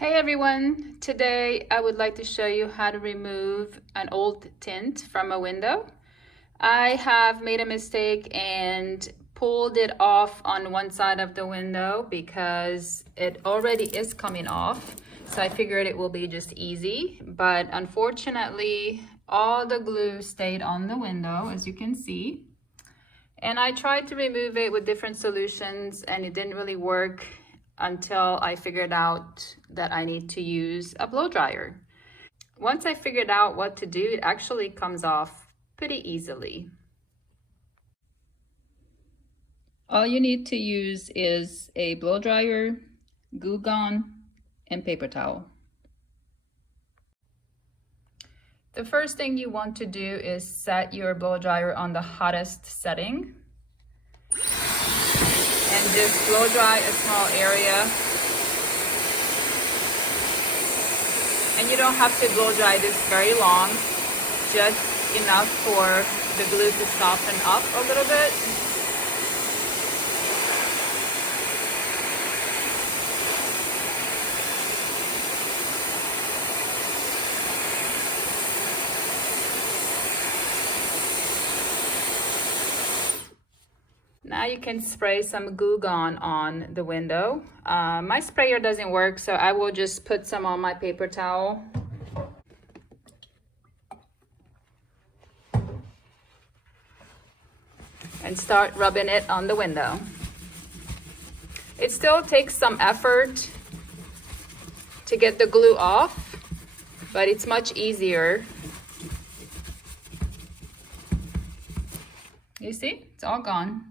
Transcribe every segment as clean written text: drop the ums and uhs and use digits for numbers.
Hey everyone, today I would like to show you how to remove an old tint from a window. I have made a mistake and pulled it off on one side of the window because it already is coming off. So I figured it will be just easy, but unfortunately all the glue stayed on the window, as you can see. And I tried to remove it with different solutions and it didn't really work until I figured out that I need to use a blow dryer. Once I figured out what to do, it actually comes off pretty easily. All you need to use is a blow dryer, glue gun, and paper towel. The first thing you want to do is set your blow dryer on the hottest setting. And just blow dry a small area. And you don't have to blow dry this very long, just enough for the glue to soften up a little bit. Now you can spray some glue gun on the window. My sprayer doesn't work, so I will just put some on my paper towel. And start rubbing it on the window. It still takes some effort to get the glue off, but it's much easier. You see, it's all gone.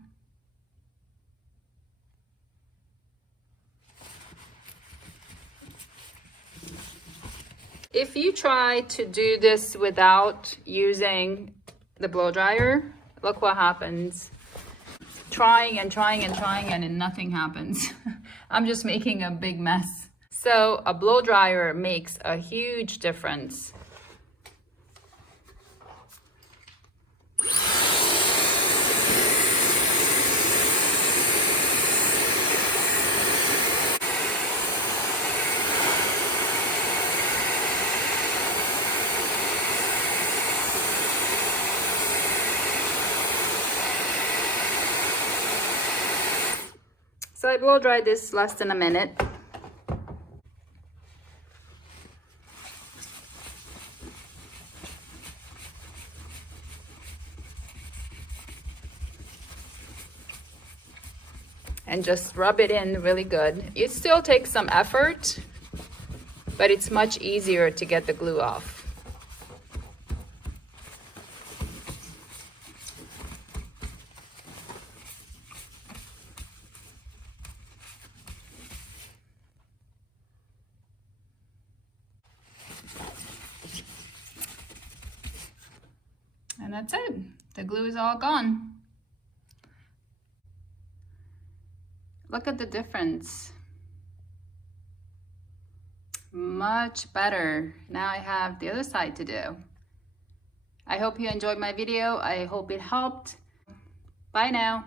If you try to do this without using the blow dryer, look what happens. Trying and trying and trying and nothing happens. I'm just making a big mess. So a blow dryer makes a huge difference. So I blow dried this less than a minute. And just rub it in really good. It still takes some effort, but it's much easier to get the glue off. And that's it. The glue is all gone. Look at the difference. Much better. Now I have the other side to do. I hope you enjoyed my video. I hope it helped. Bye now.